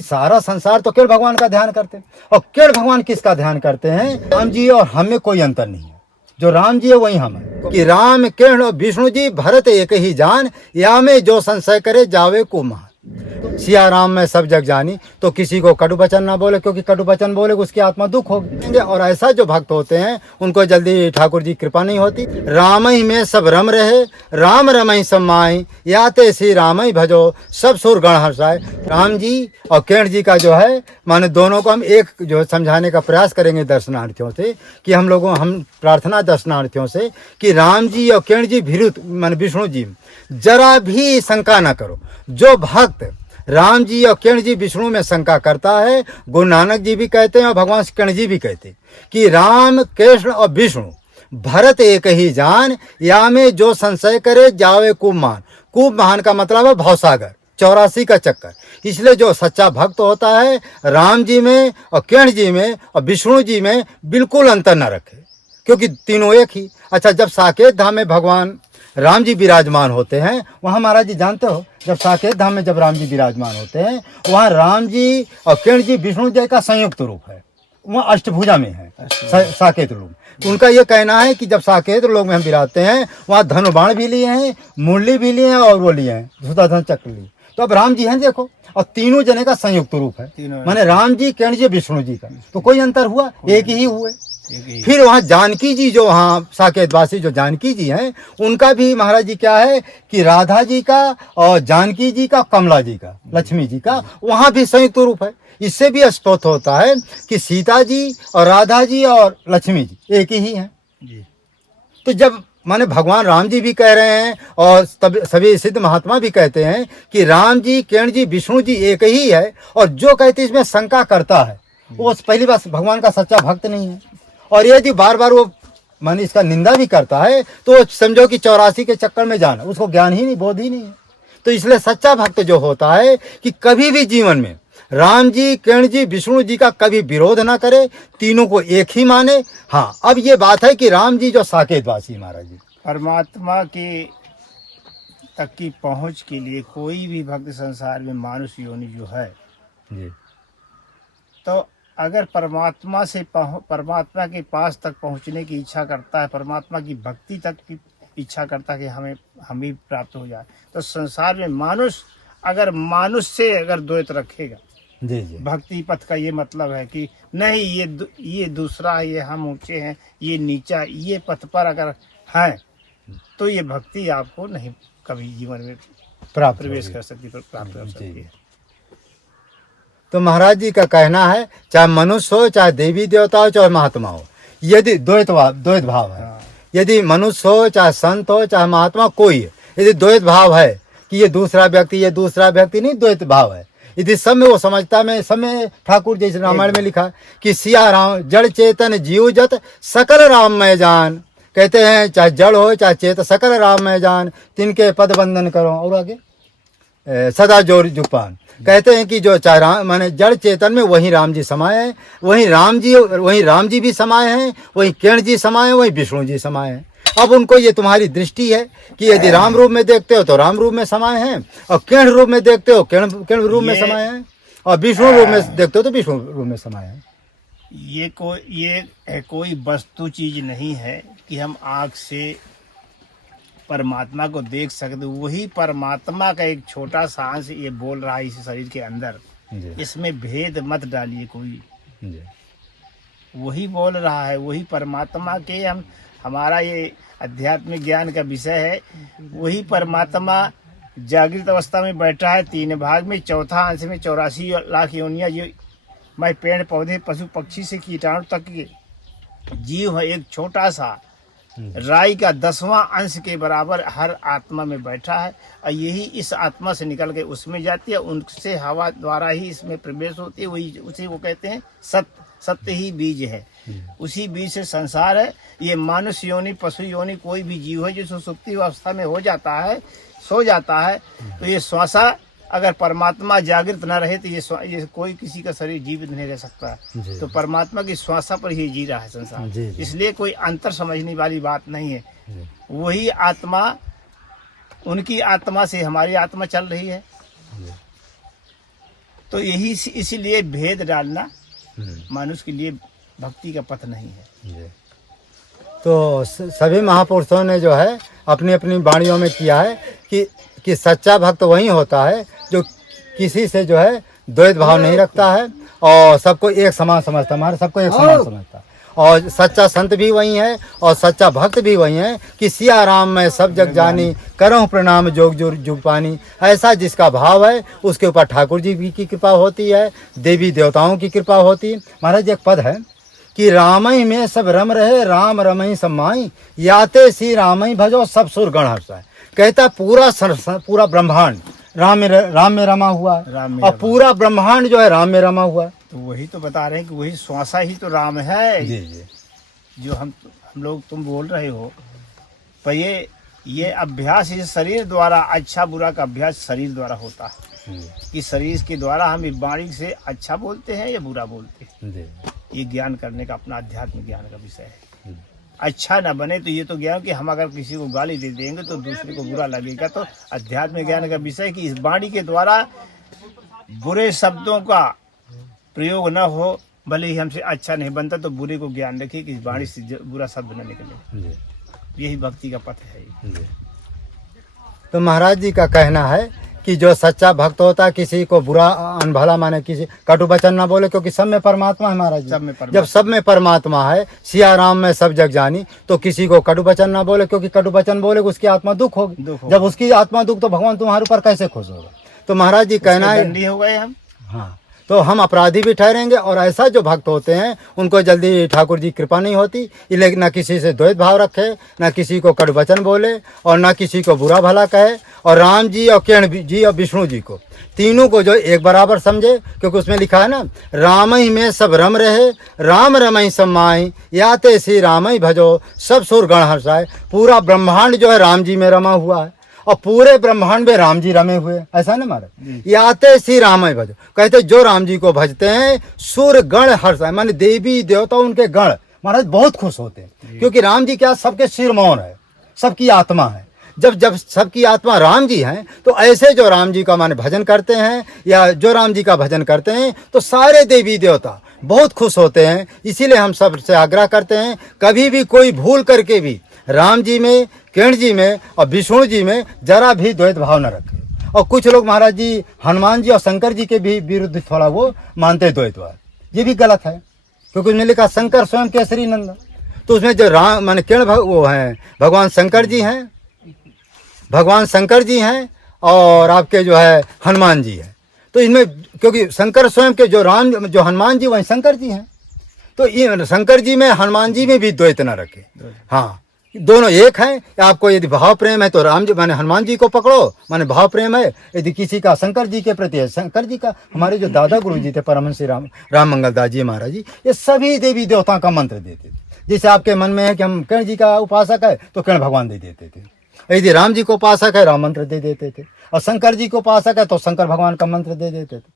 सारा संसार तो केवल भगवान का ध्यान करते हैं, और केवल भगवान किसका ध्यान करते हैं? राम जी और हम में कोई अंतर नहीं है। जो राम जी है वही हम है। कि राम केवल और विष्णु जी भरत एक ही जान, या में जो संशय करे जावे को मान। सिया राम में सब जग जानी, तो किसी को कटु वचन ना बोले, क्योंकि कटु वचन बोले उसकी आत्मा दुख होगी। और ऐसा जो भक्त होते हैं उनको जल्दी ठाकुर जी कृपा नहीं होती। राम ही में सब रम रहे, राम रमई सब माई, याते श्री राम ही भजो सब सुर गण हर्षाए। राम जी और किरण जी का जो है माने दोनों को हम एक जो समझाने का प्रयास करेंगे दर्शनार्थियों से, कि हम प्रार्थना दर्शनार्थियों से कि राम जी और किरण जी विरुद्ध माने विष्णु जी जरा भी शंका न करो। जो भक्त राम जी और किरण जी विष्णु में शंका करता है, गुरु नानक जी भी कहते हैं और भगवान किरण जी भी कहते हैं कि राम कृष्ण और विष्णु भरत एक ही जान, या में जो संशय करे जावे कुब मान। कुब मान का मतलब है भवसागर, 84 का चक्कर। इसलिए जो सच्चा भक्त होता है राम जी में और किरण जी में और विष्णु जी में बिल्कुल अंतर न रखे, क्योंकि तीनों एक ही। अच्छा, जब साकेत धाम में भगवान राम जी विराजमान होते हैं, वहाँ महाराज जी जानते हो, जब साकेत धाम में जब राम जी विराजमान होते हैं, वहाँ राम जी और किरण जी विष्णु जी का संयुक्त रूप है, वहाँ अष्टभुजा में है साकेत लोग। तो उनका ये कहना है कि जब साकेत लोग में हम विराजते हैं, वहाँ धनुबाण भी लिए हैं, मुरली भी लिए हैं और वो लिए हैं सुदर्शन चक्र लिए। तो अब राम जी हैं देखो, और तीनों जने का संयुक्त रूप है, माने राम जी किरण जी विष्णु जी का। तो कोई अंतर हुआ? एक ही हुए। फिर वहाँ जानकी जी जो वहाँ साकेतवासी जो जानकी जी हैं, उनका भी महाराज जी क्या है कि राधा जी का और जानकी जी का, कमला जी का, लक्ष्मी जी का, वहाँ भी संयुक्त रूप है। इससे भी स्पष्ट होता है कि सीता जी और राधा जी और लक्ष्मी जी एक ही हैं। तो जब माने भगवान राम जी भी कह रहे हैं और सभी सिद्ध महात्मा भी कहते हैं कि राम जी किरण जी विष्णु जी एक ही है, और जो कहते इसमें शंका करता है वो पहली बात भगवान का सच्चा भक्त नहीं है। और यदि बार बार वो माने इसका निंदा भी करता है तो समझो कि 84 के चक्कर में जाना, उसको ज्ञान ही नहीं, बोध ही नहीं है। तो इसलिए सच्चा भक्त जो होता है कि कभी भी जीवन में राम जी किरण जी विष्णु जी का कभी विरोध ना करे, तीनों को एक ही माने। हाँ, अब ये बात है कि राम जी जो साकेतवासी महाराज जी परमात्मा के तक की पहुंच के लिए कोई भी भक्त संसार में मानुष योनि जो है जी, तो अगर परमात्मा के पास तक पहुंचने की इच्छा करता है, परमात्मा की भक्ति तक की इच्छा करता है कि हम ही प्राप्त हो जाए, तो संसार में मानुष से अगर द्वैत रखेगा, जी जी, भक्ति पथ का ये मतलब है कि नहीं ये दूसरा है, ये हम ऊंचे हैं, ये नीचा, ये पथ पर अगर है तो ये भक्ति आपको नहीं कभी जीवन में प्रवेश कर सकती, प्राप्त कर सकती है। तो महाराज जी का कहना है चाहे मनुष्य हो, चाहे देवी देवता हो, चाहे महात्मा हो, यदि द्वैत भाव है, यदि मनुष्य हो, चाहे संत हो, चाहे महात्मा कोई है, यदि द्वैत भाव है कि ये दूसरा व्यक्ति नहीं, द्वैत भाव है, यदि सब में वो समझता में सब में ठाकुर जैसे रामायण में लिखा कि सिया राम जड़ चेतन जीव जत सकल राम में जान, कहते हैं चाहे जड़ हो चाहे चेत सकल राम में जान, तिनके पद वंदन करो। और आगे सदा जोर जुपान, कहते हैं कि जो चाहे राम माने जड़ चेतन में वही राम जी समाये हैं, वही राम जी भी समाये हैं, वही किरण जी समाये हैं, वही विष्णु जी समाये हैं। अब उनको ये तुम्हारी दृष्टि है कि यदि राम रूप में देखते हो तो राम रूप में समाये हैं, और किरण रूप में देखते हो किरण रूप में समाये हैं, और विष्णु रूप में देखते हो तो विष्णु रूप में समाये हैं। ये कोई वस्तु चीज नहीं है कि हम आँख से परमात्मा को देख सकते। वही परमात्मा का एक छोटा सा अंश ये बोल रहा है इस शरीर के अंदर, इसमें भेद मत डालिए कोई, वही बोल रहा है, वही परमात्मा के हमारा ये आध्यात्मिक ज्ञान का विषय है। वही परमात्मा जागृत अवस्था में बैठा है 3 भाग में, चौथा अंश में 84 लाख योनियां जो मैं पेड़ पौधे पशु पक्षी से कीटाणु तक के जीव है, एक छोटा सा राई का 10वां अंश के बराबर हर आत्मा में बैठा है, और यही इस आत्मा से निकल के उसमें जाती है, उनसे हवा द्वारा ही इसमें प्रवेश होती है। वही उसी वो कहते हैं सत्य ही बीज है, उसी बीज से संसार है। ये मानुष योनि पशु योनि कोई भी जीव है जो सुसुप्ति अवस्था में हो जाता है, सो जाता है, तो ये श्वासा अगर परमात्मा जागृत न रहे तो ये कोई किसी का शरीर जीवित नहीं रह सकता है। तो परमात्मा की श्वासा पर ही जी रहा है संसार, इसलिए कोई अंतर समझने वाली बात नहीं है। वही आत्मा, उनकी आत्मा से हमारी आत्मा चल रही है। तो यही इसीलिए भेद डालना मनुष्य के लिए भक्ति का पथ नहीं है। जी। तो सभी महापुरुषों ने जो है अपनी अपनी वाणियों में किया है कि सच्चा भक्त वही होता है जो किसी से जो है द्वैत भाव नहीं रखता है और सबको एक समान समझता है, हमारे सबको एक समान समझता है। और सच्चा संत भी वही है और सच्चा भक्त भी वही है कि सिया राम में सब जग जानी, करऊँ प्रणाम जोग जुग पानी। ऐसा जिसका भाव है उसके ऊपर ठाकुर जी की कृपा होती है, देवी देवताओं की कृपा होती है। महाराज एक पद है कि रामई में सब रम रहे, राम रमई सम्माई, याते सी रामई भजो सब सुर गण हर्षाए। कहता पूरा ब्रह्मांड राम में रमा हुआ है और पूरा ब्रह्मांड जो है राम में रमा हुआ है। तो वही तो बता रहे हैं कि वही श्वासा ही तो राम है। जी जी। जो हम लोग तुम बोल रहे हो, पर ये अभ्यास इस शरीर द्वारा, अच्छा बुरा का अभ्यास शरीर द्वारा होता है कि शरीर के द्वारा हम वाणी से अच्छा बोलते हैं या बुरा बोलते हैं। जी। ये ज्ञान करने का अपना आध्यात्मिक ज्ञान का विषय है। अच्छा ना बने तो ये तो ज्ञान कि हम अगर किसी को गाली दे देंगे तो दूसरे को बुरा लगेगा। तो अध्यात्मिक ज्ञान का विषय कि इस वाणी के द्वारा बुरे शब्दों का प्रयोग न हो, भले ही हमसे अच्छा नहीं बनता तो बुरे को ज्ञान रखिए कि इस वाणी से बुरा शब्द न निकले। यही भक्ति का पथ है। तो महाराज जी का कहना है कि जो सच्चा भक्त होता है किसी को बुरा अनभला माने, किसी कटु वचन ना बोले, क्योंकि सब में परमात्मा है महाराज जी। जब सब में परमात्मा है, सिया राम में सब जग जानी, तो किसी को कटु वचन ना बोले, क्योंकि कटु वचन बोले उसकी आत्मा दुख होगी। जब उसकी आत्मा दुख तो भगवान तुम्हारे ऊपर कैसे खुश होगा। तो महाराज जी कहना है हो गए हम, हाँ, तो हम अपराधी भी ठहरेंगे। और ऐसा जो भक्त होते हैं उनको जल्दी ठाकुर जी कृपा नहीं होती, इसलिए न किसी से द्वैत भाव रखे, न किसी को कटु वचन बोले और न किसी को बुरा भला कहे। और राम जी और किरण जी और विष्णु जी को, तीनों को जो एक बराबर समझे, क्योंकि उसमें लिखा है ना, राम ही में सब रम रहे, राम रमई सम्माई, याते श्री राम ही भजो सब सुर गण हर्षाए। पूरा ब्रह्मांड जो है राम जी में रमा हुआ है और पूरे ब्रह्मांड में राम जी रमे हुए, ऐसा ना महाराज। याते श्री राम ही भजो, कहते जो राम जी को भजते हैं सुर गण हर्षाए, माने देवी देवता उनके गण महाराज बहुत खुश होते हैं, क्योंकि राम जी क्या सबके शिरमौर है, सबकी आत्मा है। जब सबकी आत्मा राम जी हैं तो ऐसे जो राम जी का माने भजन करते हैं या जो राम जी का भजन करते हैं तो सारे देवी देवता बहुत खुश होते हैं। इसीलिए हम सबसे आग्रह करते हैं कभी भी कोई भूल करके भी राम जी में, किरण जी में और विष्णु जी में जरा भी द्वैत भाव न रखें। और कुछ लोग महाराज जी हनुमान जी और शंकर जी के भी विरुद्ध थोड़ा वो मानते द्वैतवाद, ये भी गलत है, क्योंकि उसमें लिखा शंकर स्वयं केसरी नंदन। तो उसमें जो राम माने किरण वो हैं भगवान शंकर जी हैं, भगवान शंकर जी हैं और आपके जो है हनुमान जी हैं। तो इनमें क्योंकि शंकर स्वयं के जो हनुमान जी वहीं शंकर जी हैं, तो ये शंकर जी में हनुमान जी में भी द्वैत न रखे। हाँ, दोनों एक हैं। आपको यदि भाव प्रेम है तो राम जी माने हनुमान जी को पकड़ो, माने भाव प्रेम है। यदि किसी का शंकर जी के प्रति है, शंकर जी का, हमारे जो दादा गुरु जी थे परमहंस श्री राम मंगल दास जी महाराज जी, ये सभी देवी देवताओं का मंत्र देते थे। जैसे आपके मन में है कि हम किरण जी का उपासक है तो किरण भगवान दे देते थे, यदि राम जी को उपासक है राम मंत्र दे देते थे, और शंकर जी को उपासक है तो शंकर भगवान का मंत्र दे देते थे।